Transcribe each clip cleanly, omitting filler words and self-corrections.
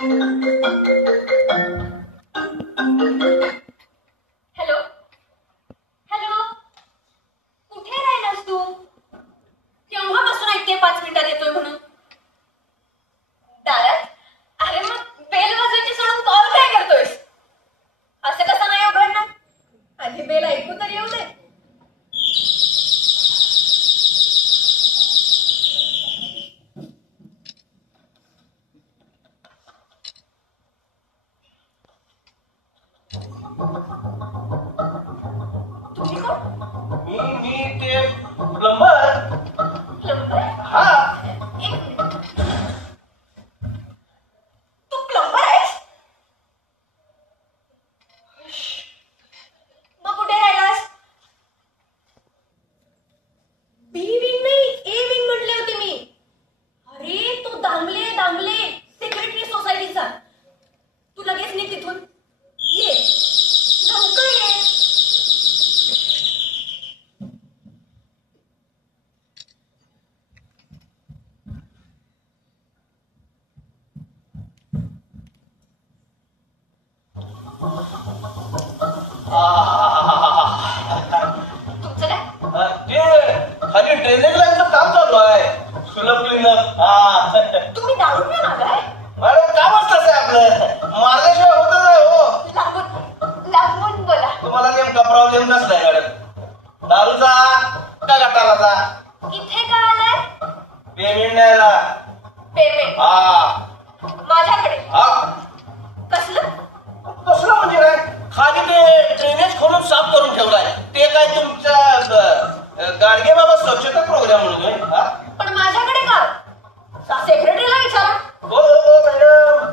Hello hello, कुठे राहिलास तू? केव्हापासून ऐकते 5 मिनिटात येतोय म्हणून. दारात? अरे मग बेल वाजवायची सोडून कॉल काय करतोयस? असं कसं नाही उघडणार? आधी बेल ऐकू तर येऊ दे. तुम्ही कोण? मी ते प्लंबर. प्लंबर? हा. एक मिनिट. तू प्लंबर आहेस? मग कुठे राहिलास? बी विंग नाही, ए विंग म्हटले होते मी. अरे तो दामले सेक्रेटरी सोसायटीचा. तू लगेच निघ तिथून. ये लवकर ये. तुमचं काय? ते खाली ड्रेनेज लाईनचं काम चालू आहे. सुलभ क्लीनअप. हा. तुम्ही दारू पिऊन आलाय? मॅडम कामच तसं आहे आपलं. मारल्याशिवाय होतच आहे हो. लागून बोला. तुम्हाला नेमका प्रॉब्लेम नसलाय मॅडम. दारूचा का गटाराचा? इथे का आलाय? पेमेंट द्यायला. पेमेंट हा. माझ्याकडे. हा. कसलं? कसलं म्हणजे काय? खाली ते ड्रेनेज खोलून साफ करून ठेवलाय. ते काय तुमच्या गाडगे बाबा स्वच्छता प्रोग्राम म्हणून. पण माझ्याकडे का? सेक्रेटरीला विचारा. हो मॅडम,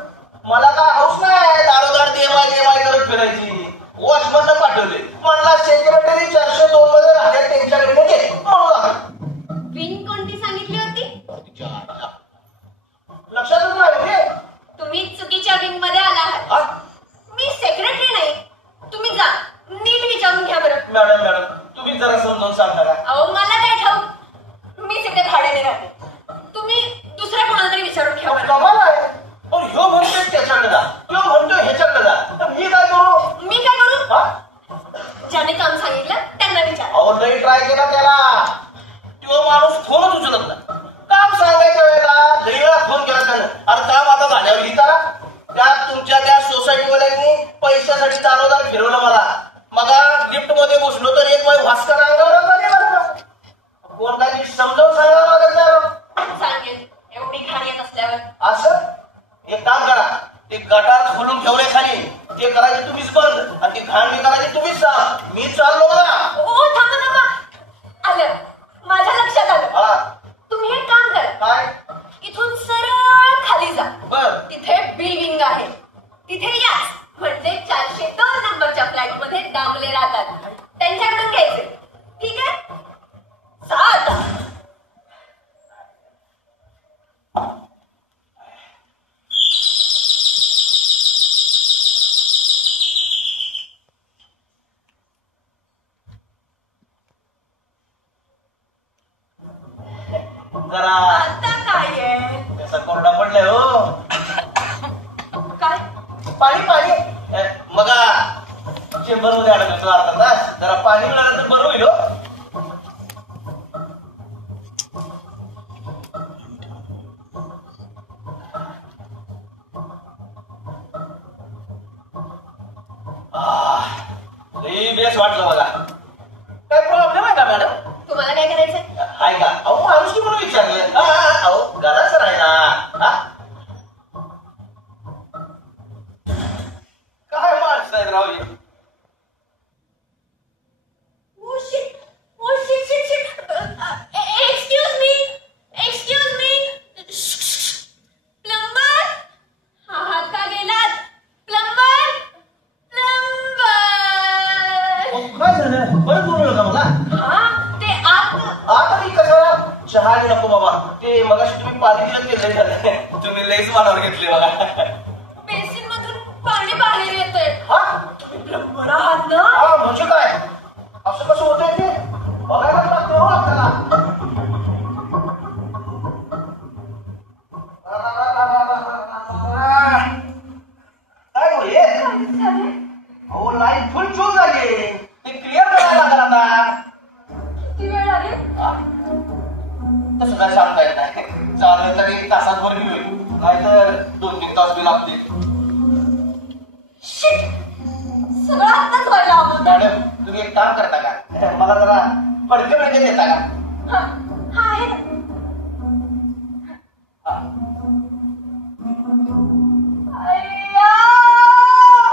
मला काय हौस नाही दारोदार देवाय करत फिरायची. वॉचमॅन पाठवले, म्हणला सेक्रेटरी 402 मध्ये राहत्या त्यांच्याकडे घे म्हणून. विंग कोणती सांगितली होती? लक्षातच नाही. तुम्ही चुकीच्या विंग मध्ये आला आहात. मी सेक्रेटरी नाही. तुम्ही जा, नीट विचारून घ्या बरं. मॅडम तुम्ही जरा समजावून सांगता का? अहो मला काय ठाऊक, मीच इथे भाड्याने राहते. तुम्ही दुसऱ्या कोणाला तरी विचारून घ्या बरं. कमाल आहे. पण ह्यो म्हणतोय त्याच्याकडे जा, तो म्हणतोय ह्याच्याकडे जा. तर मी काय करू? मी काय करू? ज्याने काम सांगितलं त्यांना विचारा. अहो लई ट्राय केला त्याला, तो माणूस फोनच उचलत नाही. काम सांगायच्या वेळेला लई वेळा फोन केला त्यानं. अरे काम आता झाल्यावर लिहिता. त्यात तुमच्या त्या सोसायटीवाल्यांनी पैशासाठी दारोदार फिरवलं मला. मग लिफ्ट मध्ये बसलो तर एक बाई भास्कर अंगावर कोण काही समजावून सांगा लागत नाही. सांगेल एवढी घाण येत असल्यावर. असं एक काम करा, ते गटार खोलून ठेवले खाली, ते करायचे तुम्हीच बंद आणि ती घाण मी करायची तुम्हीच साफ. मी चाललो बघा. ओ थांबा. आलं, माझ्या लक्षात आलं. हा. तुम्ही एक काम करा. काय? इथून सरळ खाली जा. बर. तिथे बी विंग आहे. तिथे या, म्हणजे 402 नंबरच्या फ्लॅट मध्ये दामले राहतात. त्यांच्याकडून घ्यायचे. ठीक आहे? जा आता. जरा आता काय आहे? त्याचा कोरडा पडलाय हो. काय? पाणी. मग चेंबर मध्ये अडकतो अर्धा तास. जरा पाणी मिळालं तर बरं होईल हो. लई बेस वाटलं मला. काय प्रॉब्लेम आहे का मॅडम? तुम्हाला काय करायचंय? आहे का? अहो माणूस की म्हणून विचारलं. अहो घराचं आहे ना. काय माणसं आहेत राव हे? Excuse me. प्लंबर, आहात का गेलात? प्लंबर. काय झालं? परत बोलू नका मला. हा, ते आत. आता मी कशाला? चहा आणि नको बाबा. ते मगाशी तुम्ही पाणी दिलं ते लई झालं. तुम्ही लईच मनावर घेतले बघा. बेसिन मधून पाणी बाहेर येतंय. हा? तुम्ही प्लंबर आहात ना? हा म्हणजे काय? असं कसं होतंय ते? बघायला लागतं हो आपल्याला. तासभर बी होईल, नाहीतर 2-3 तास बी लागतील. शिट, सगळं आत्ताच व्हायला हवं. मॅडम तुम्ही एक काम करता का, मला जरा फडके मिळते देता का? हा हा आहे ना. अय्या!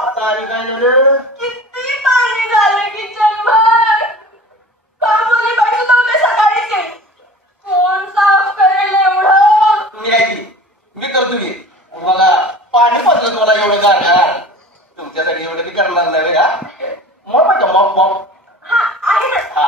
आता आणि काय झालं? किती पाणी झालं किचनभर. कामवाली बाई सुद्धा उद्या सकाळीच येईल. कोण साफ करेल एवढं? तुम्ही काय की मी करतो की. बघा पाणी पडलं मला एवढं गारणार, तुमच्यासाठी एवढं बी करणार नाही. हा मॉप आहे का मॉप? मॉप हा आहे ना. हा.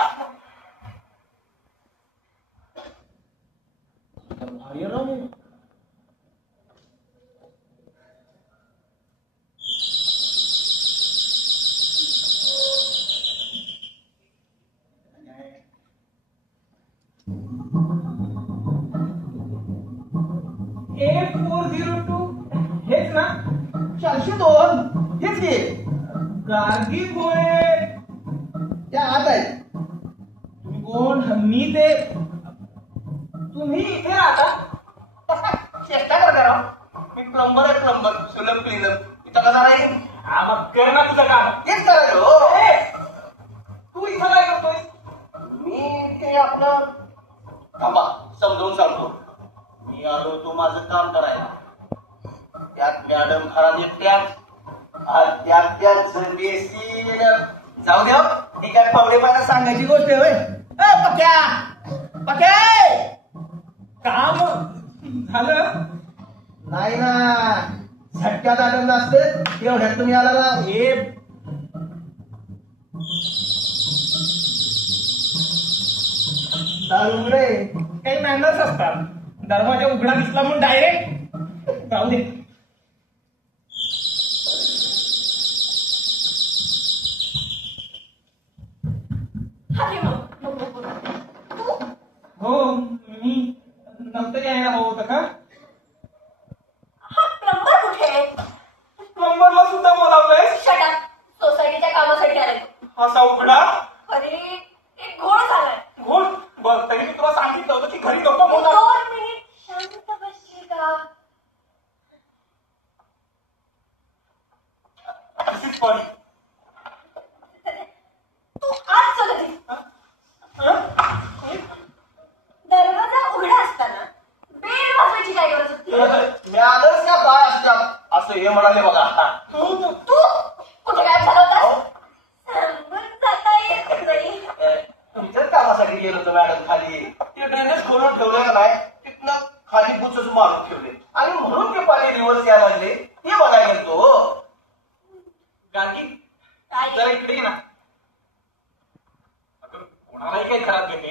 हेच ना? 402 हेच की. गार्गी भोळे त्या आत आहे. तुम्ही कोण? मी ते. तुम्ही इथे राहता? चेष्टा करता राव. मी प्लंबर आहे, प्लंबर. सुलभ क्लीनर. इथं कसा राहील? हा, मग कर ना तुझं काम. हेच करायचं हो. ए, तू इथं काय करतोय? मी ते आपलं थांबा समजावून सांगतो. मी आलो तो माझं काम करायला. त्यात मॅडम खरा एकट्याच बेसीन. जाऊ द्या, ही काय पावलेपणा सांगायची गोष्ट आहे होय. पक्या पक्या काम झालं? नाही ना, झटक्यात आलं नसते एवढ्यात तुम्ही आला ना. हे दारुगडे काही मॅनर्स असतात. दरवाजा उघडा दिसला म्हणून डायरेक्ट जाऊ दे. अरे मग तू हो, मी नंतर यायला हवं होतं का? हा प्लंबर कुठे आहे? प्लंबरला सुद्धा बोलावलंय? Shut up. सोसायटीच्या कामासाठी आलाय तू. असा उघडा अरे एक घोळ झालाय. घोळ. बरं, तरी मी तुला सांगितलं होतं की घरी नको तू म्हणून. 2 मिनिट शांत बसशील का? This is funny. तू आज चल घरी. दरवाजा उघडा असताना बेल वाजवायची काय गरज होती? मॅनर्स का काय असतात असं हे म्हणाले बघा. तू कुठे काय झालं होतं? सांगून जाता येत नाही. तुमच्याच कामासाठी गेलो होतो मॅडम खाली. ते ड्रेनेज खोलून ठेवले का नाही, तिथनं खाली बुचच मारून ठेवले आणि म्हणून ते पाणी रिव्हर्स यायला लागले हे बघायला गेलतो. गार्गी, काय? जरा इकडे ये ना. अगं, कोणालाही काही खराब घेते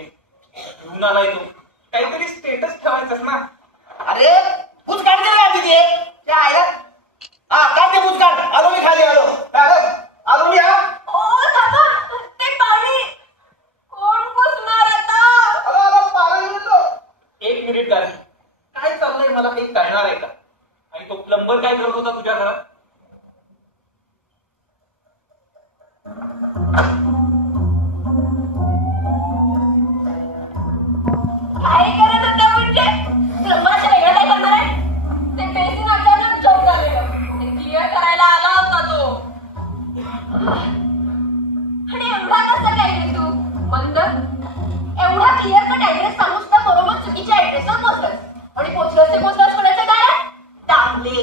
घेऊन आलाय तू. काहीतरी स्टेटस ठेवायचंच ना. अरे बुच काढ दे ना तिथे. त्या आयला हा काढ ते बुच काढ. आलो मी खाली. आलो मी. हा ओ थांबा. ते पाणी कोण पुसणार आता? आलो पारा येतो. 1 मिनिट गार्गी, काय चाललंय मला काही कळणार आहे का? आणि तो प्लंबर काय करत होता तुझ्या घरात? काय करत होता म्हणजे? प्लंबरच्या वेगळं काय करणार आहे? ते बेसिन अचानक चोक झालेलं. ते क्लिअर करायला आला होता तो. आणि एवढा कसा काय रे तू? मंद. एवढा क्लिअर कट ऍड्रेस सांगून सुद्धा बरोबर चुकीच्या ऍड्रेसवर पोहोचलास. आणि पोहोचलास ते पोहोचलास कोणाच्या दारात? दामले.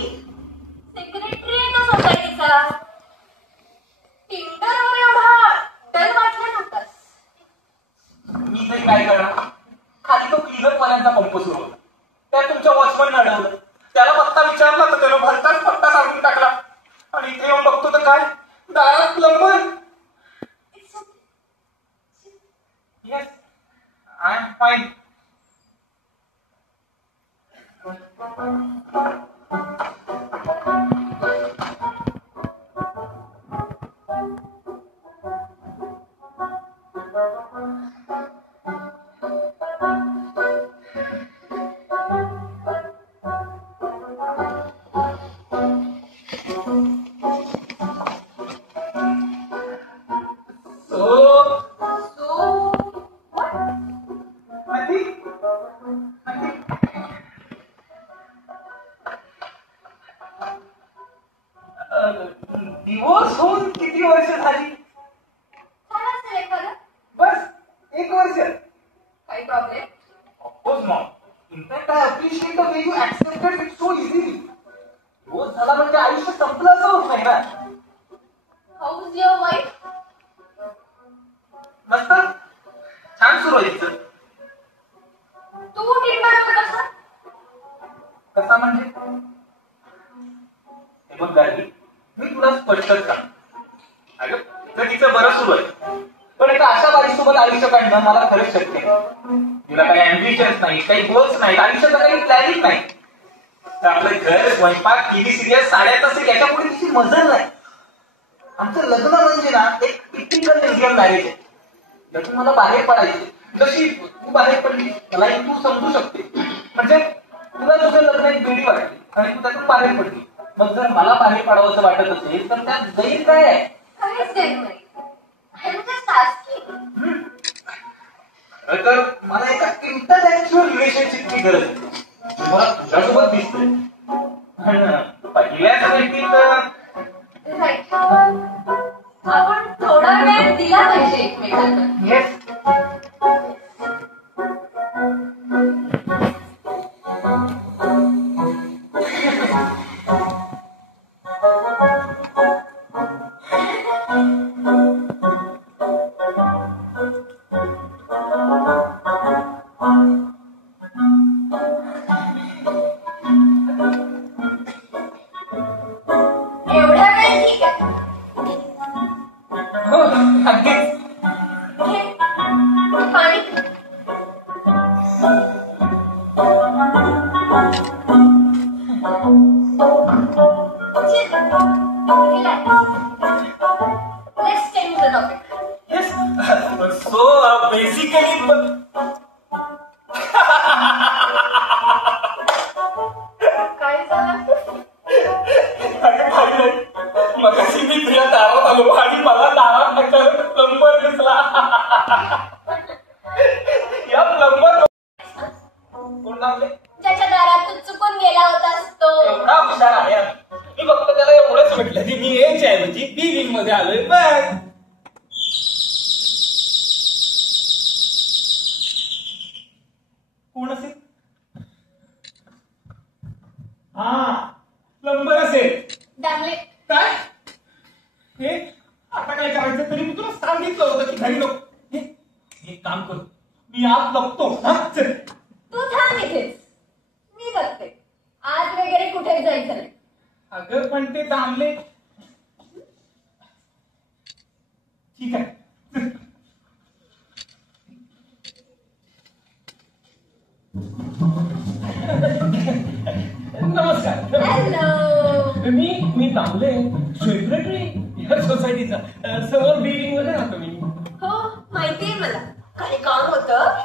सेक्रेटरी आहे तो सोसायटीचा. टिंडरवर एवढा डर वाटला नव्हतास. मी तरी काय करणार? खाली तो क्लिअर डिवोर्स होऊन किती वर्ष झाली? झालं असेल एखादं. बस 1 वर्ष. काही problem? Of course not. In fact, I appreciate the way you accepted it so easily. Divorce झाला म्हणजे आयुष्य संपलं असं होत नाही ना. House your wife? मस्त छान सुरू आहे तिचं. तू टिप्पण कसा? कसा म्हणजे? हे बघ गाडी, मी तुला स्पष्टच सांग. अगं तर तिचं बरं सुरू आहे, पण एका अशा बाईसोबत आयुष्य काढणं मला खरंच शक्य आहे. तिला काही अम्बिशन्स नाही, काही गोल्स नाही, आयुष्याचं काही प्लॅनिंग नाही. तर आपलं घर, स्वयंपाक, टीव्ही सिरियल, साड्याचं असेल याच्यापुढे तिची मजल नाही. आमचं लग्न म्हणजे ना एक टिपिकल इंडियन मॅरेज आहे. जशी मला बाहेर पडायची, जशी तू बाहेर पडली मलाही तू समजू शकते. म्हणजे तुला तुझं लग्न एक बेडी वाटली आणि तू त्यातून बाहेर पडली. मग जर मला बाहेर पडावं असं वाटत असेल तर त्यात जाईल काय आहे? काहीच देत नाही. I'm just asking. तर मला एका इंटरनॅशनल रिलेशनशिपची गरज आहे. मला तुझ्यासोबत दिसतंय. पहिल्याच भेटीत Right. आपण थोडा वेळ दिला पाहिजे एकमेकांना. येस. एवढा वेळ ठीक आहे. हो अगदीच. घे. पाणी. Chill. Relax. Let's change the topic. Yes. So basically काय झालं? मगाशी मी तुझ्या दारात आलो आणि मला दारात प्लंबर दिसला. या प्लंबर कोण नावले? ज्याच्या दारात तू चुकून गेला होतास तो. एवढा हुशार आहे. मी फक्त त्याला एवढंच म्हटलं की मी एच ऐवजी बी विंग मध्ये आलोय बस. कोण असेल? हा प्लंबर असेल. दामले. काय हे आता काय करायचं? तरी मी तुला सांगितलं होतं की घरी नको. एक काम कर, मी आत लपतो. हा चल. तू थांब इथेच. मी बघते. आज वगैरे कुठे जायचं नाही. अगं पण ते थांबले. ठीक आहे. नमस्कार. हॅलो. मी तांबले, सेक्रेटरी या सोसायटीचा. समोर बिल्डिंग मध्ये राहतो मी. हो माहितीये मला. काही काम होतं?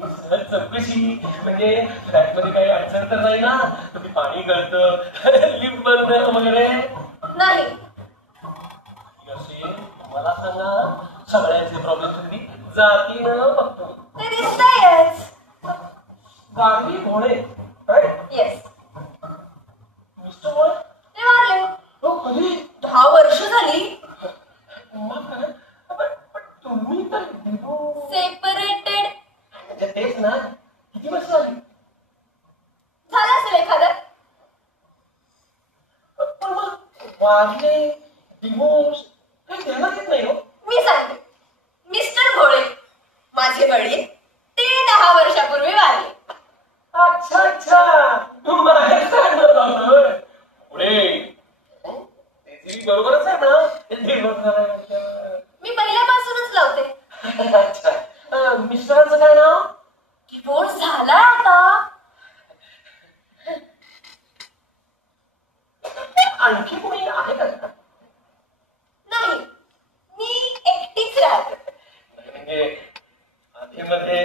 सहज चौकशी म्हणजे फ्लॅट मध्ये काही अडचण तर नाही ना? तुम्ही पाणी गळतं, लिफ्ट बंद वगैरे नाही. असे मला सांगा. सगळ्यांचे प्रॉब्लेम तुम्ही जातीनं बघतो. ते दिसतंयच. गावी भोळे राईट? येस. मिस्टर भोळे ते वारले. हो कधी? 10 वर्ष झाली. मग काय? पण तुम्ही तर सेपरेटेड. म्हणजे तेच ना. किती वर्ष झाली? झालं असेल एखादं. पण मग वारले, डिवोर्स काही ध्यानात येत नाही हो. मी सांगते. मिस्टर भोळे माझे वडील ते 10 वर्षापूर्वी वारले. अच्छा अच्छा. तुम्हाला हे सांगत होतं. पुढे तेही बरोबरच आहे ना. मी पहिल्यापासूनच लावते. अच्छा. मिस्टरांचं काय नाव? डिवोर्स झाला आता. आणखी कोणी आहे का? नाही. मी एकटीच राहते. म्हणजे आधीमध्ये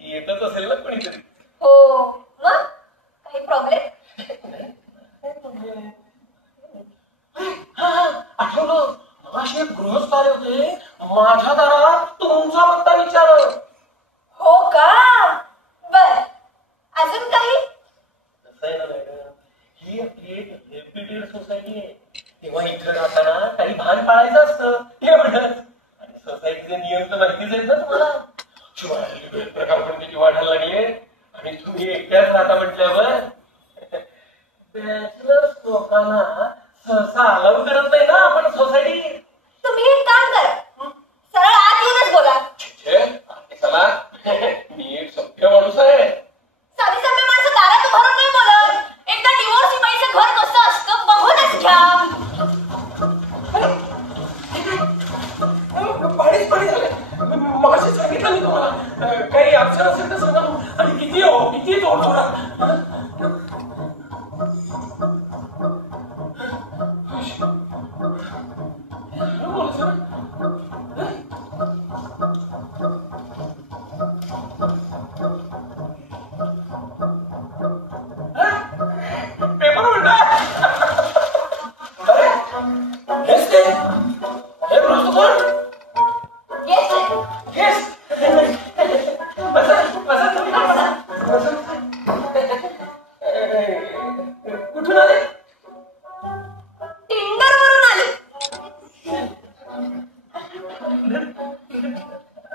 येतच असेल ना कोणीतरी. हो. मग काही प्रॉब्लेम? आठवलं मगाशी एक गृहस्थ आले होते. माझ्या दारात तुमचा पत्ता विचारलं. हो का? बर. अजून काही? कसं आहे ना मॅडम, ही आपली एक रेप्युटेड सोसायटी आहे. तेव्हा पण इथं राहताना काही भान पाळायचं असतं एवढं. आणि सोसायटीचे नियम तर माहितीच आहेत ना तुम्हाला. शिवाय प्रकार पण किती वाढायला लागले आणि तुम्ही एकट्याच राहता म्हटल्यावर बॅचलर्स लोकांना सहसा अलाउ करत नाही ना आपण सोसायटी. तुम्ही एक काम करा, सरळ आत येऊनच बोला. चला मी एक सभ्य माणूस आहे. साधी सभ्य माणसं दारात उभारून नाही बोलत. एकदा डिवोर्स बाईचं घर कसं असतं बघूनच घ्या. पाणीच पाणी झालंय. मगाशी सांगितलं मी तुम्हाला काही अडचण असेल तर सांगा. आणि किती हो किती जोर जोरात. पेपर उलटा. हेच ते हे कोण? Yes yes. बसा बसा तुम्ही बसा. कुठून आले? टिंडर वरून आले.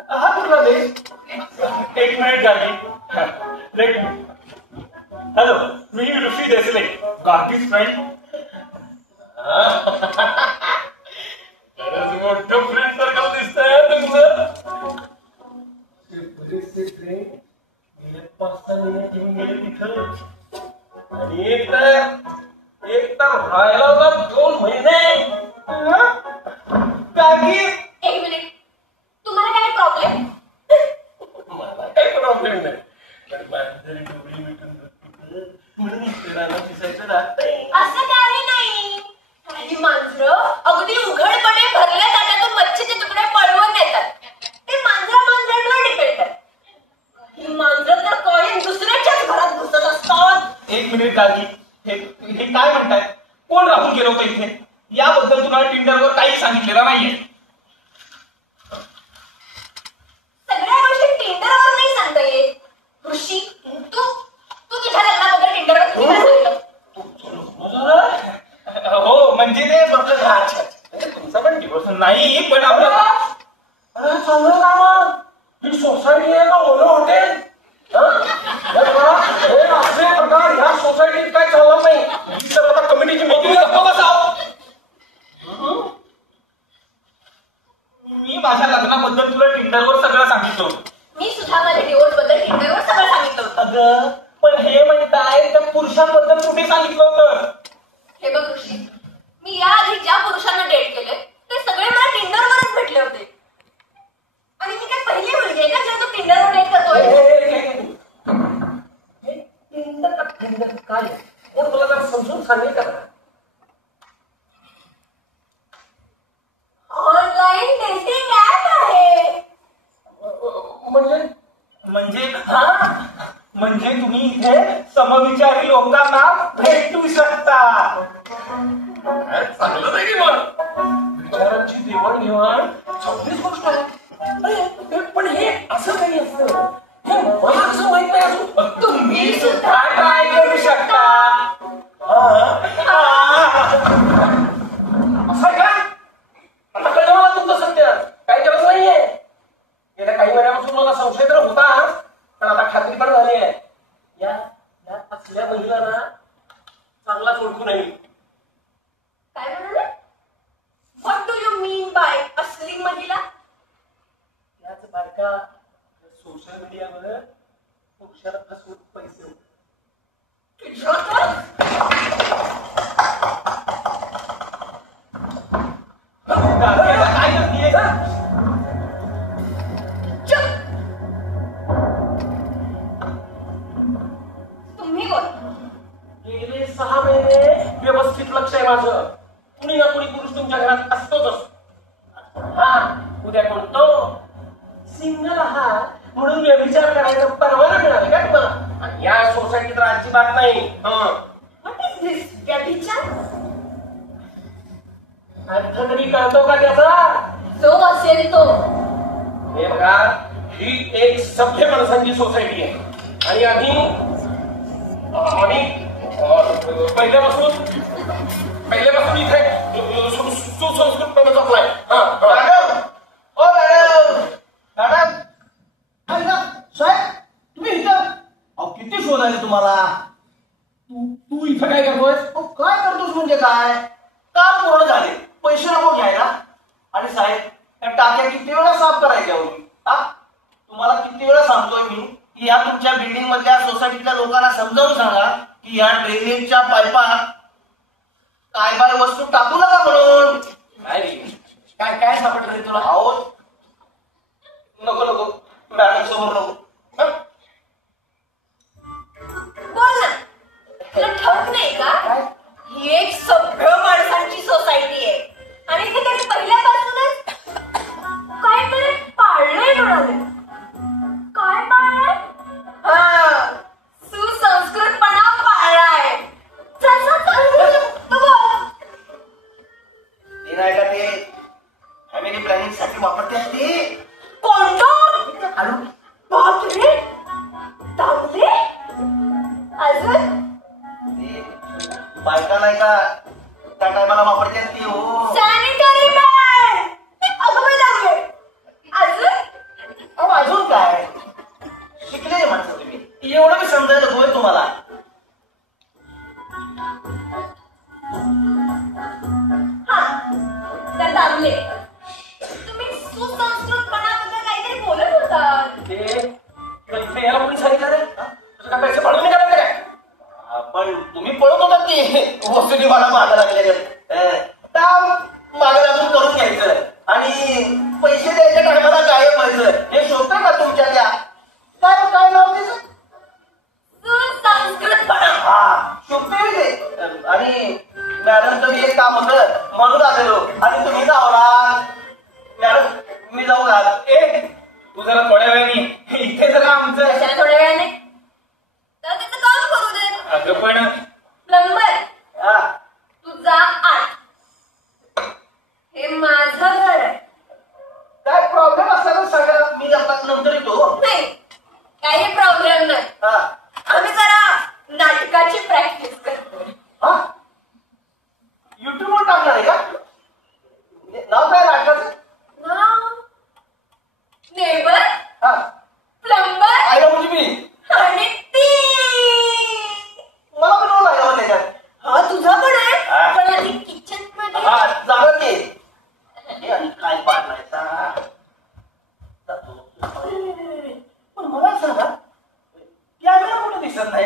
हा कुठला देश? एक मिनिट झाली. हॅलो मी ऋषी देसले कार्तिक फ्रेंड. मोठं फ्रेंड सर्कल दिसतंय तुमचं. बरेचसे फ्रेंड गेले 5-6 महिने घेऊन गेले तिथं. आणि एक तर राहायला होता 2 महिने. काकी एक मिनिट, तुम्हाला काय प्रॉब्लेम? मला काही प्रॉब्लेम नाही पण माझं डोळी मिटून म्हणून इतरांना दिसायचं राहतंय. असं काही नाही. काही मांजरं अगदी उघडपणे भरल्या ताटातून मच्छीचे तुकडे पळवून देतात. ते मांजरांवर डिपेंड आहे. ही मांजरं तर कायम दुसऱ्याच्याच घरात घुसत असतात. एक मिनिट काकी, हे काय म्हणताय? कोण राहून गेलो होतं इथे? याबद्दल तुम्हाला टिंडरवर काही सांगितलेलं नाहीये. सगळ्या गोष्टी टिंडरवर नाही सांगता येत. ऋषी, तू तुझ्या लग्नाबद्दल टिंडरवर किती काय सांगितलं? हो म्हणजे ते तुमचा पण डिवोर्स नाही पण आपलं. अरे चांगलं ना मग. ही सोसायटी आहे का ओलं हॉटेल? असे प्रकार ह्या सोसायटीत काय चाललं नाही. ही तर आता कमिटीची मीटिंग असतो कसा. मी माझ्या लग्नाबद्दल तुला टिंडरवर सगळं सांगितलं होतं. मी सुद्धा माझ्या डिवोर्स बद्दल टिंडरवर सगळं सांगितलं होतं. अगं पण हे म्हणताय त्या पुरुषांबद्दल कुठे सांगितलं होतं? हे बघ ऋषी, मी याआधी ज्या पुरुषांना डेट केले ते सगळे मला टिंडरवरच भेटले होते. आणि मी काय पहिली मुलगी आहे का जे तू टिंडरवर डेट करतोय? टिंडर काय कोण मला जरा समजून सांगेल का? ऑनलाईन डेटिंग ऍप आहे. म्हणजे म्हणजे तुम्ही इथे समविचारी लोकांना भेटू शकता. चांगलं नाही की मग. विचारांची देवाणघेवाण चांगलीच गोष्ट आहे. पण हे असं काही असतं हे मला असं माहित नाही अजून. तुम्ही सुद्धा ट्राय करू शकता. असं आहे का? आता कळलं मला तुमचं सत्य. काही गरज नाहीये. गेल्या काही महिन्यापासून मला संशय तर होता पण आता खात्री पण झाली आहे. या असल्या महिलांना चांगलाच ओळखू नये. काय म्हणाले? What do you mean by असली महिला? याच बायका सोशल मीडियावर पुरुषाला फसवून पैसे होते. काय करतीये का? तुम्ही बोल. गेले 6 महिने व्यवस्थित लक्ष आहे माझं. कुणी ना कुणी पुरुष तुमच्या घरात असतोच. हा उद्या कोणतो सिंगल आहात म्हणून व्यभिचार करायचा परवाना मिळाला का तुम्हाला? आणि या सोसायटीत तर अजिबात नाही. व्हॉट इज दिस व्यभिचार? अर्थ तरी कळतो का त्याचा? जो असेल तो. हे बघा ही एक सभ्य माणसांची सोसायटी आहे आणि आम्ही पहिल्यापासून इथे करतोय? काय करतोस म्हणजे काय? काम पूर्ण झाले, पैसे नको घ्यायला. आणि साहेब, त्या टाक्या किती वेळा साफ करायच्या होती? तुम्हाला किती वेळा सांगतोय मी की या तुमच्या बिल्डिंग मधल्या सोसायटीतल्या लोकांना समजावून सांगा की या ड्रेनेजच्या पाईपा काय बाय वस्तू टाकू नका म्हणून. काय रे? काय काय सापडलं रे तुला? अहो नको नको, मॅडम समोर नको. हं? बोल ना, तुला ठाऊक नाही का? ही एक सभ्य माणसांची सोसायटी आहे आणि इथे त्यांनी पहिल्यापासूनच काहीतरी पाळलंय म्हणाले. काय पाळलंय? हा, सुसंस्कृतपणा पाळलाय. जसा तू बोल. ते नाही का ते फॅमिली प्लॅनिंग साठी वापरतात ते? कोणतं? आलो. बापरे, दामले. अजून ते बायका नाही का त्या टायमाला वापरतात ती. हो सॅनिटरी पॅड. अगं बाई दामले. अजून अहो अजून काय? शिकलेले माणसं तुम्ही, एवढं मी समजायला होय तुम्हाला. हा, तर दामले, तुम्ही सुसंस्कृतपणाबद्दल काहीतरी बोलत होता. ते इथे यायला कोणी सांगितलं रे? तुझं काय पैसे पाडून निघाले काय? पण तुम्ही पळत होता ते वसुली मला मागं लागले. काम मागं लागून करून घ्यायचं आणि पैसे द्यायच्या टायमाला गायब व्हायचं, हे शोधतंय का तुमच्या त्या? काय काय नाव त्याचं? सुसंस्कृतपणा. हा, शोधतोय ते. आणि मॅडमचं एक काम होतं म्हणून आलेलो आणि तुम्ही जावला. मॅडम मी जाऊ का? ए तू जरा थोड्या वेळाने इथे जरा आमचं. कशाला थोड्या वेळाने? तर त्याचं काम करू दे. अगं पण प्लंबर, हा, तुझा आठ. हे माझं घर आहे. काय प्रॉब्लेम असला तर सांगा, मी आता नंतर येतो. नाही, काही प्रॉब्लेम नाही. हा आम्ही जरा नाटकाची प्रॅक्टिस करतो. हा, युट्यूबवर टाकणार आहे का? नाव काय नाटकाचं? नाव नेबर, हा, प्लंबर आयला म्हणजे मी. आणि ती. मला पण रोल आहे हो त्याच्यात. हा, तुझा पण आहे. हा. पण आधी किचन मध्ये. हा, जागा ते. हे आणि काय पाडलायचा? जातो. पण मला सांगा, कॅमेरा कुठे दिसत नाही?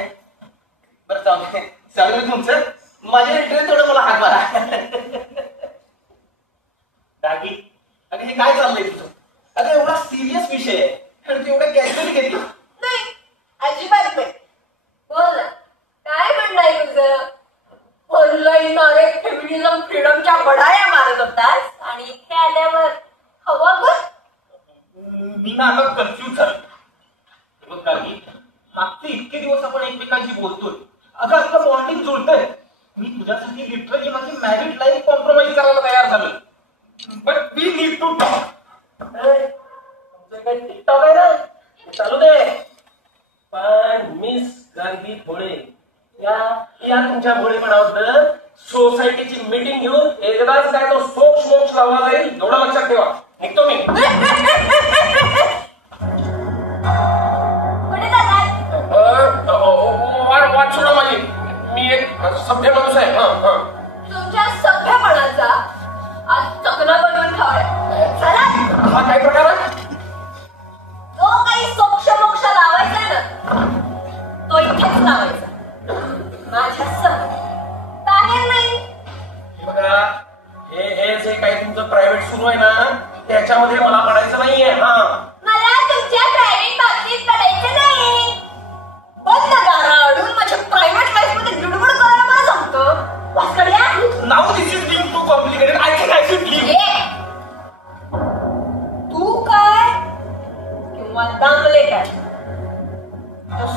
बरं जाऊ दे. चालू आहे तुमचं, माझ्या इंटरेस्ट थोडं मला हात मारा. दागी, अगं हे काय चाललंय तुझं? अगं एवढा सिरियस विषय आहे आणि तू एवढं कॅज्युअली घेतली. नाही, अजिबात नाही. बोल ना, काय म्हणणं आहे तुझं? ऑनलाईन नारे फेमिनिझम फ्रीडमच्या बढाया मारत होतास आणि इथे आल्यावर हवा बघ. मी ना आता कन्फ्युज झालो. हे बघ गावी, मागचे इतके दिवस आपण एकमेकांशी बोलतोय. अगं आपलं बॉन्डिंग जुळतंय. मी तुझ्यासाठी लिटरली माझी मॅरिड लाईफ कॉम्प्रोमाइज करायला तयार झालो. But we need to talk. तुमचं काही टिकटॉक आहे ना, ते चालू दे. पण मिस गांधी भोळे या तुमच्या भोळेपणाबद्दल सोसायटीची मीटिंग घेऊन एकदाच काय तो सोक्ष मोक्ष लावला जाईल, एवढं लक्षात ठेवा. निघतो मी. कुठे चाललाय? वाट सोडा माझी. मी एक सभ्य माणूस आहे. तुमच्या सभ्यपणाचा आज चकना बनवून खावाय. चला, हा काय प्रकार आहे? जो काही सोक्ष मोक्ष लावायचा ना, तो इथेच लावायचा. माझ्या सह बाहेर नाही. हे बघा, हे जे काही तुमचं प्रायव्हेट सुरू आहे ना, त्याच्यामध्ये मला पडायचं नाहीये. हा, मला तुमच्या प्रायव्हेट बाबतीत पडायचं नाही. बंद दारा अडून माझ्या प्रायव्हेट लाईफ मध्ये गडबड करायला मला जमतं. वासकड्या, नाव this is being too complicated. I should leave. तू काय किंवा दामले काय,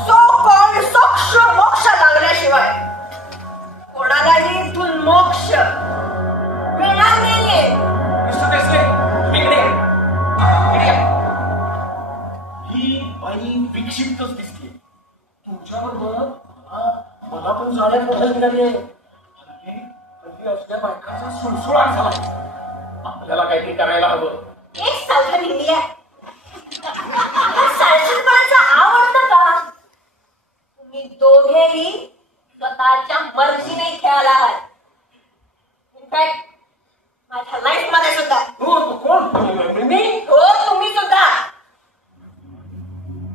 सो कॉल्ड सोक्ष मोक्ष लागल्याशिवाय कोणालाही इथून मोक्ष मिळणार नाहीये. मिस्टर देसले, तुम्ही इकडे या. इकडे या. ही बाई विक्षिप्तच दिसते. तुमच्याबरोबर मला पण जाण्यात मदत मिळाली आहे. हल्ली असल्या बायकांचा सुळसुळाट झाला. आपल्याला काहीतरी करायला हवं. एक सावधान इंडिया. साळशीलपणाचा आवडतं का? तुम्ही दोघेही स्वतःच्या मर्जीने खेळायला आहात. इनफॅक्ट माझ्या लाईफ मध्ये सुद्धा. कोण मी? हो, तुम्ही सुद्धा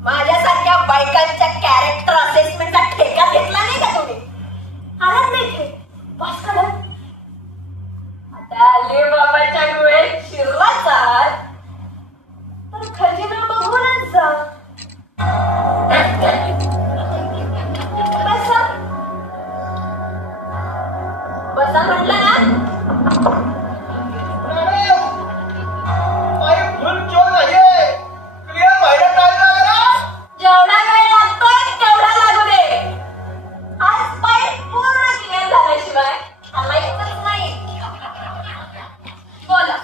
माझ्यासारख्या बायकांच्या कॅरेक्टर असेसमेंटचा ठेका घेतला नाही का तुम्ही? आलात नाही ते बस काढत. आता आले बाबाच्या डोळ्यात शिरलाच आहात तर खजिना बघूनच जा. बसा बसा म्हटलं ना. जेवढा वेळ लागतोय तेवढा लागू दे. आज पाईप पूर्ण क्लिअर झाल्याशिवाय हलायचंच नाही. बोला,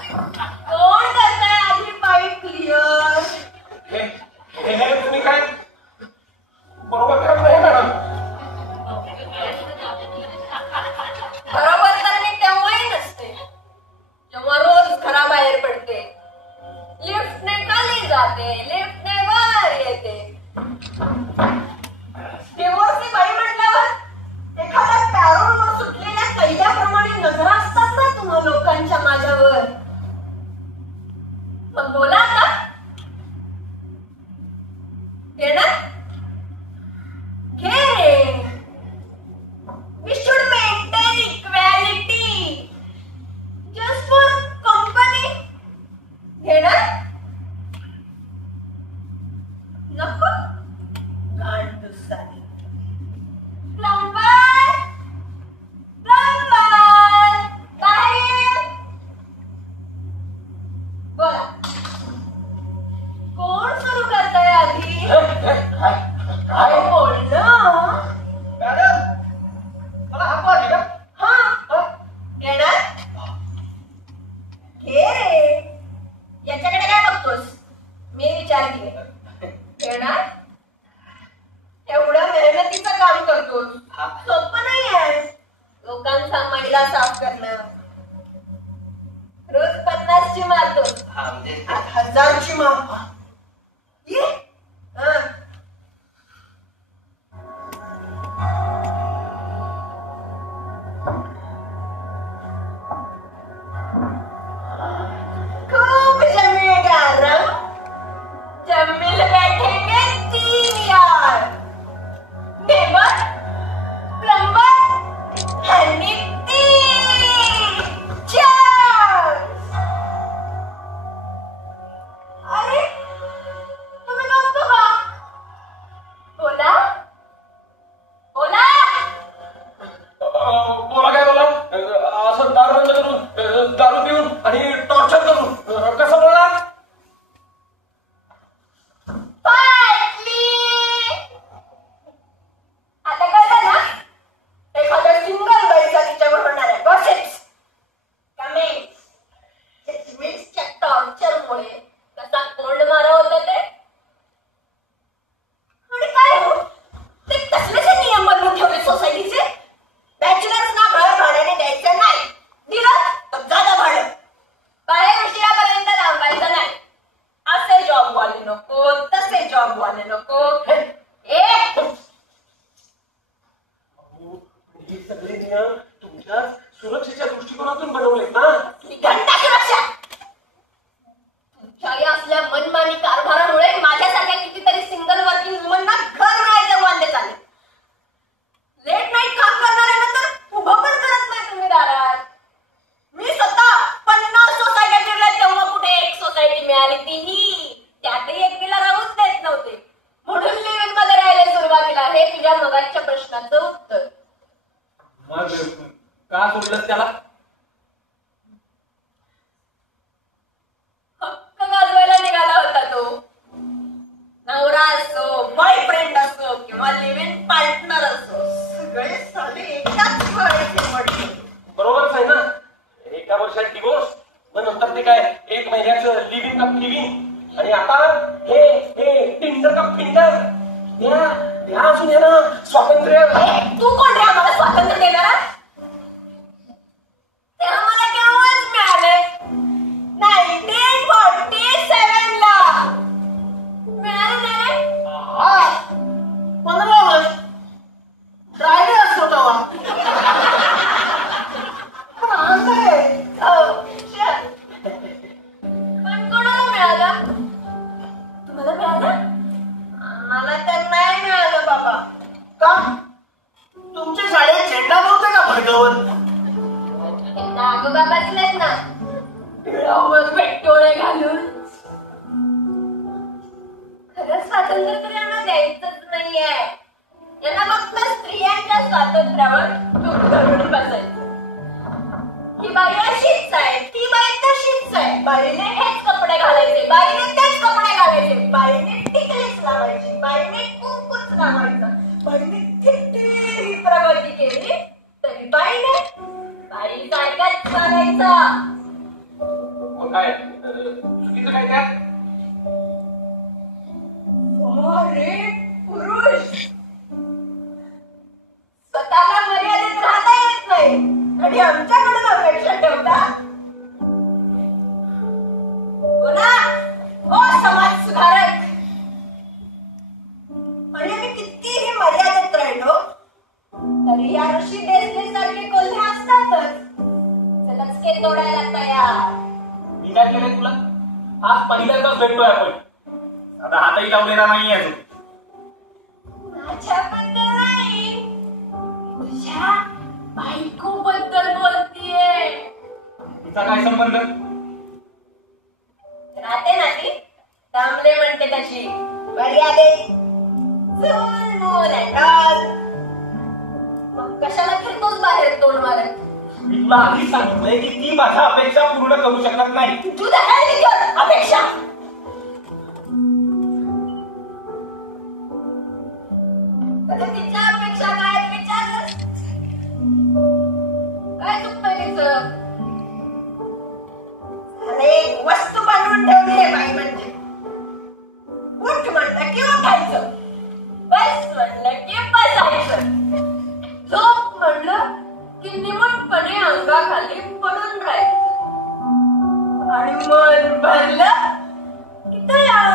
कोण करताय आधी पाईप क्लिअर? हे तुम्ही काय बरोबर करत नाही मॅडम. बरोबर तर मी तेव्हाही नसते जेव्हा रोज घराबाहेर पडते, लिफ्टने खाली जाते, लिफ्टने वर येते. डिवोर्सची बाई म्हटल्यावर एखाद्या पॅरोलवर सुटलेल्या कैद्याप्रमाणे नजरा असतात ना तुम्हा लोकांच्या माझ्यावर. मग बोला का येणार? घे रे. We should maintain equality just for company. घेणार? नको? गांडू साली. प्लंबर बाहेर. बोला, कोण सुरू करताय आधी? काय बोलणं. मॅडम मला हाक वाटली का? हा, येणार? घे रे. याच्याकडे काय बघतोस? मी विचार केले. येणार? एवढं मेहनतीचं काम करतोस, सोपं नाही आहे. लोकांचा मैला साफ करणं. रोज 50ची मारतोस, हा म्हणजे 1000ची मार. ये. हा. खूब जमेगा रंग, जब मिल बैठेंगे 3 यार. नेबर, प्लम्बर आणि 3. Cheers. अरे तुम्ही गप्प का? बोला बोला. बोला काय बोला. असं दारू बंद करून, दारू पिऊन आणि टॉर्चर करून कसं बोलणार? पाटली. आता कळलं ना एखाद्या सिंगल बाईचा तिच्यावर होणाऱ्या गॉसिप्स, कमेंट्स, जजमेंट्सच्या टॉर्चरमुळे कसा कोंड मारा होता ते. आणि काय हो, ते कसलेचे नियम बनवून ठेवले सोसायटीचे? बॅचलर्सना घर भाड्याने द्यायचं नाही, दिलं तर जादा भाडं, बाहेर उशिरापर्यंत थांबायचं नाही. असे जॉबवाले नको, तसे जॉबवाले नको. हे सगळे नियम तुमच्या सुरक्षेच्या दृष्टिकोनातून बनवलेत ना. घंटा सुरक्षा. तुमच्या या असल्या मनमानी कारभारामुळे माझ्यासारख्या कितीतरी सिंगल वर्किंग वुमनना घर मिळायचं वांदे चालले. लेट नाईट काम करणाऱ्यांना तर उभं पण करत नाही तुम्ही दारात. मी स्वतः 50 सोसायट्या फिरल्या तेव्हा कुठे एक सोसायटी मिळाली, तीही त्यातही एकटीला राहूच देत नव्हते. म्हणून लिव्ह इन मध्ये राहिले सुरुवातीला. हे तुझ्या मगाच्या प्रश्नाचं उत्तर. मग का सोडलं त्याला? हक्क गाजवायला निघाला होता तो. नवरा असो, बॉयफ्रेंड असो किंवा लिव्ह इन पार्टनर असो, सगळे साले एकाच वेळेचे पडले. बरोबरच आहे ना. एका वर्षात डिवोर्स, मग नंतर ते काय 1 महिन्याचं लिव्हिंग कप लिव्हिंग, आणि आता हे टिंडर कप फिंडर. द्या असून या ना स्वातंत्र्य. तू कोण रे आम्हाला स्वातंत्र्य देणारा? उभा बसलेत ना डोळ्यावर पेटोळे घालून. खरंच स्वातंत्र्य तर यांना द्यायचंच नाहीये. यांना फक्त स्त्रियांच्या स्वातंत्र्यावर डोकं धरून बसायचं. ही बाई अशीच आहे, ती बाई तशीच आहे. बाईने हेच कपडे घालायचे, बाईने तेच कपडे घालायचे, बाईने टिकलीच लावायची, बाईने कुंकूच लावायचं, बाईने कितीही प्रगती केली तरी बाईने बाई सारखाच चालायचं. काय चुकीचं काय त्यात? अरे पुरुष स्वतःला मर्यादित राहता येत नाही आणि आमच्याकडून अपेक्षा ठेवता. हो ना हो समाज सुधारक. म्हणजे मी कितीही मर्यादित राहिलो तरी या ऋषी देसले सारखे कोल्हे असतातच. लचके तोडायला तयार. मी काय केलंय तुला? आज पहिल्यांदाच भेटतोय आपण. आता हातही लावलेला नाहीये अजून. माझ्याबद्दल नाही, तुझ्या बायको बद्दल बोलतीये. तिचा काय संबंध? राहते ना ती दामले म्हणते तशी मर्यादेत. मग कशाला फिरतोच बाहेर तोंड मारत? मी तुला आधीच सांगितलंय की ती माझ्या अपेक्षा पूर्ण करू शकत नाही. तू तर काय कर अपेक्षा. तिच्या अपेक्षा काय विचारलंस? काय चुकतंय तिचं? एक वस्तू बनवून ठेवली आहे बाई म्हणजे. उठ म्हणलं की उठायचं, बस म्हणलं की बसायचं, झोप म्हणलं की निमूटपणे अंगाखाली पडून राहायचं आणि मन भरलं की तयार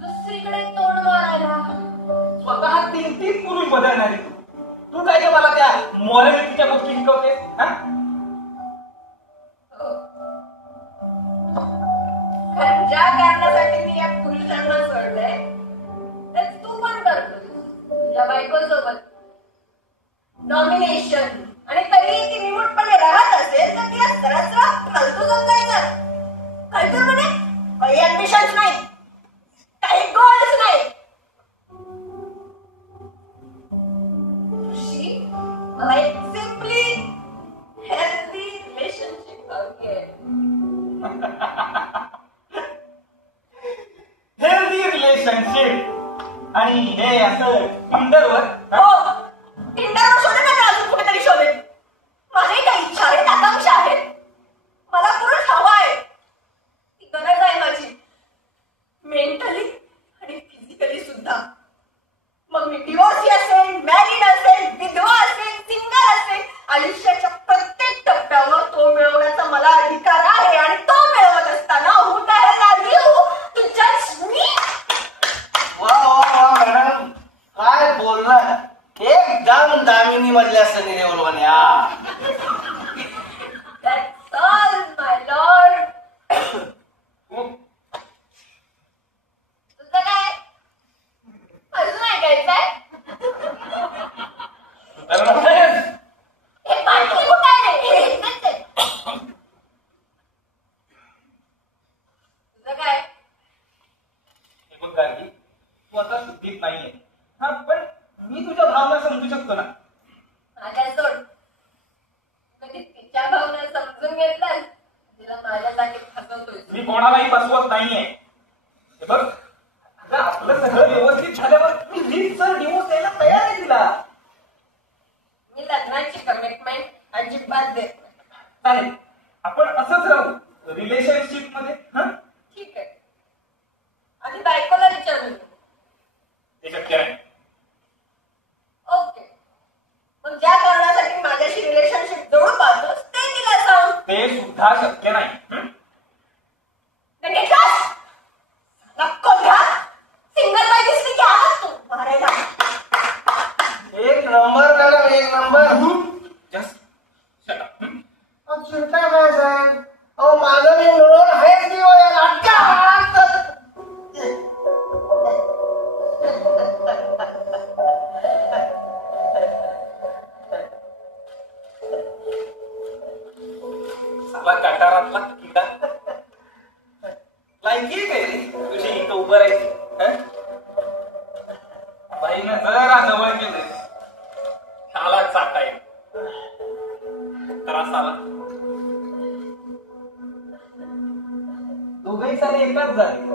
दुसरीकडे तोंड मारायला. स्वतः 3-3 पुरुष बदलणारी तू काय का मला त्या मॉरॅलिटीच्या गोष्टी शिकवतेस? कारण ज्या कारणासाठी मी या पुरुषांना सोडलंय तर तू पण करतोस तुझ्या बायको सोबत नॉमिनेशन. आणि तरी ती निमूटपणे राहत असेल तर तिला सरळ फालतू समजायचं. फालतू म्हणे काही अम्बिशन्स नाही, काही गोल्स नाही. मला एक सिम्पली हेल्दी रिलेशनशिप हवी आहे. Healthy relationship. आणि हे असं टिंडरवर? हो, टिंडरवर शोधे ना, अजून कुठेतरी शोधे. माझी काही इच्छा आहेत, आकांक्षा आहेत. मला पुरुष हवा आहे, ती गरज आहे माझी, मेंटली आणि फिजिकली सुद्धा. मग मी डिवोर्सी असेल, मॅरिड असेल, विधवा असेल, सिंगल असेल, आयुष्याच्या प्रत्येक टप्प्यावर तो मिळवण्याचा मला अधिकार आहे. आणि तो मिळवत असताना who the hell are you to जज मी? वा वा मॅडम, काय बोलणार. एकदम दामिनी मधल्या Sunny Deol. That's all, my lord. तुझं काय अजून ऐकायचंय? हे बाटली कुठं आहे? हे इथेच आहे. तुझं काय? हे बघ गार्गी, तू आता शुद्धीत नाहीये. पण मी तुझ्या भावना समजू शकतो ना. माझ्या सोड. कधी तिच्या भावना समजून घेतलास? तिला माझ्या जागी फसवतोय. मी कोणालाही फसवत नाहीये. हे बघ, अगं आपलं सगळं व्यवस्थित झाल्यावर मी रीतसर डिवोर्स द्यायला तयार आहे तिला. मी लग्नाची कमिटमेंट अजिबात देत नाही. चालेल, आपण असंच राहू रिलेशनशिप मध्ये. ठीक आहे. आधी बायकोला विचारून घे. ते शक्य नाही. ओके. मग ज्या कारणासाठी माझ्याशी रिलेशनशिप जोडू पाहतोस ते तिला सांग. ते सुद्धा शक्य नाही. घेतलास नको घ्या. सिंगल बाई दिसली की आलास तू मारायला. एक नंबर मॅडम, एक नंबर. Just shut up. चिंता काय साहेब, अहो माझं मी मिळून आहेच की हो या नाटकात. आपला गटारातला किडा. लायकी आहे काय रे तुझी इथं उभं राहायची? बाईनं जरा जवळ गेले शाला चाटाय त्रास आला. दोघही सारे एकाच झाले.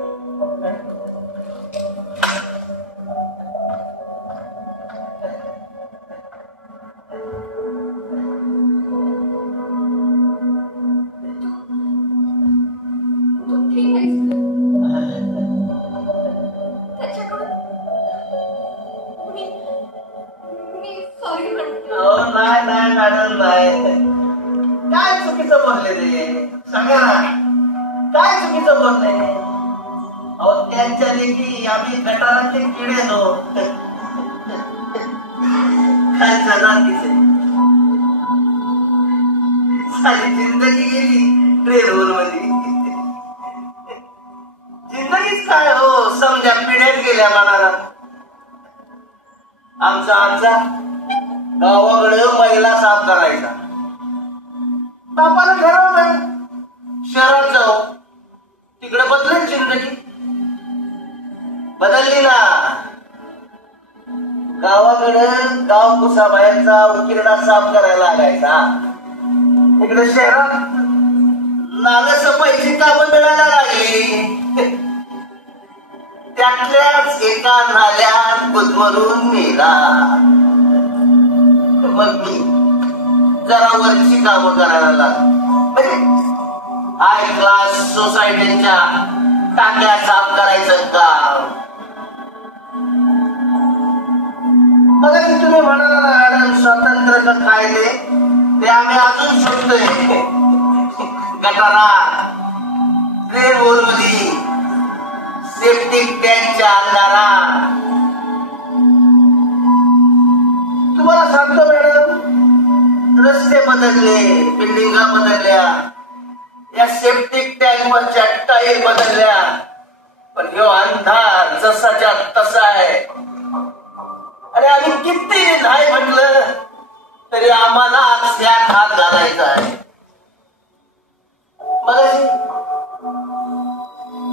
तू ठीक आहेस का? त्याच्याकडून मी सॉरी म्हणते. नाही नाही मॅडम नाही. काय चुकीचं बोलले रे सांगा ना. काय चुकीचं बोलले? अहो त्यांच्या देखी आम्ही गटारातले किडे नो. काय जाणार तिथे सारी जिंदगी गेली ट्रेनवर मध्ये. जिंदगीच काय हो समजा पिढ्यात गेल्या मनाला. आमचा आमचा गावाकडे महिला साफ करायचा. बापानं ठरवलं शहरात जाऊ. तिकडे बदलेल जिंदगी. बदलली ना. गावाकडं गाव कुसाबायांचा उकिरडा साफ करायला लागायचा. इकडे शहरात नागसफाईची कामं मिळायला लागली. त्यातल्याच एका नाल्यात गुदमरून मेला. मग मी जरा वरची कामं करायला लागलो. म्हणजे हाय क्लास सोसायटीच्या टाक्या साफ करायचं काम. बघा की तुम्ही म्हणाला ना मॅडम स्वातंत्र्य कायदे ते आम्ही अजून शोधतोय. गटारा ट्रेन मध्ये सेप्टिक टँकच्या अंधारा. तुम्हाला सांगतो मॅडम रस्ते बदलले बिल्डिंगा बदलल्या या सेप्टिक टँक वरच्या टाईल बदलल्या पण ह्यो अंधार जसाच्या तसा आहे. आणि आम्ही किती नाही म्हटलं तरी आम्हाला त्यात हात घालायचा आहे.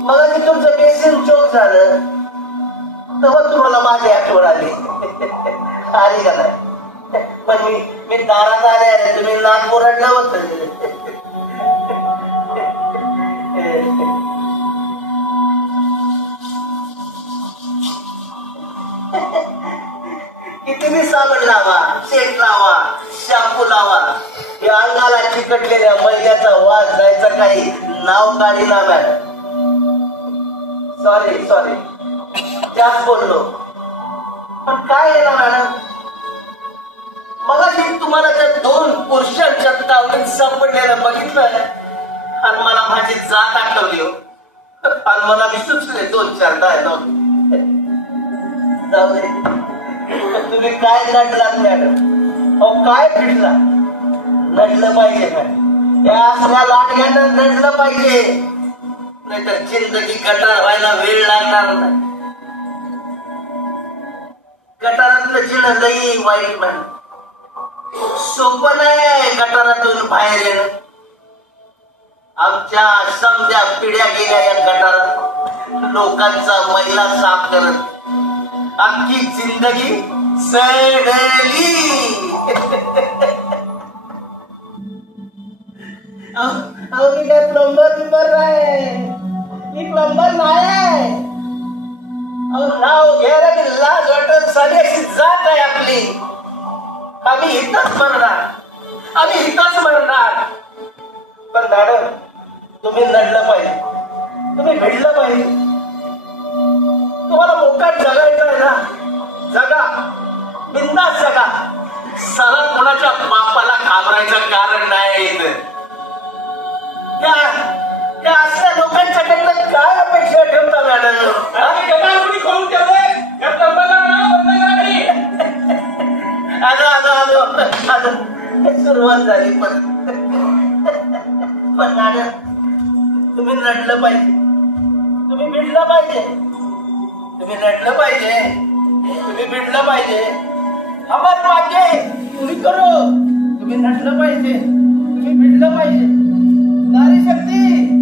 मग तुमचं बेसिन चोक झालं तेव्हा तुम्हाला माझी आठवण आली. आली का नाही? पण मी दारात आले अरे तुम्ही नाक ओरडलं होतं. किती मी साबण लावा शेट लावा शॅम्पू लावा या अंगाला चिकटलेल्या मैद्याचा वास जायचा काही नाव काढी ना मॅडम. सॉरी जास्त बोललो. पण काय आहे ना मॅडम मगाशी तुम्हाला त्या दोन पुरुषांच्या तावडीत सापडलेलं बघितलं आणि मला माझी जात आठवली हो. आणि मला मी सुचले 2-4 डायलॉग. जाऊ दे तुम्ही काय नडलात मॅडम. अहो काय फिटला. नडलं पाहिजे मॅडम. या असल्या लाटण्यानं नडलं पाहिजे नाहीतर जिंदगी गटार व्हायला वेळ लागणार नाही. गटारातलं जिणं लई वाईट मॅडम. सोपं नाही गटारातून बाहेर येणं. आमच्या समजा पिढ्या गेल्या या गटारात लोकांचा मैला साफ करत अख्खी जिंदगी सडली. अहो मी काय प्लंबर आहे. मी प्लंबर नाही. अहो नाव घ्यायला की लाज वाटत सगळ्याची जात आहे आपली. आम्ही इथंच मरणार. पण मॅडम तुम्ही लढलं पाहिजे. तुम्ही भिडलं पाहिजे. तुम्हाला मोकाट जगायचं आहे ना जगा. बिंदास जगा. सगळं कोणाच्या बापाला घाबरायचं कारण नाही. त्या असल्या लोकांच्याकडनं काय अपेक्षा ठेवता मॅडम? खोलून ठेवलंय या प्लंबरला नाव बदलायला नाही. सुरुवात झाली पण मॅडम तुम्ही लढलं पाहिजे. तुम्ही भिडलं पाहिजे. तुम्ही लढलं पाहिजे. तुम्ही भिडलं पाहिजे. आवाज मागे तुम्ही करू. तुम्ही लढलं पाहिजे. तुम्ही भिडलं पाहिजे. नारी शक्ती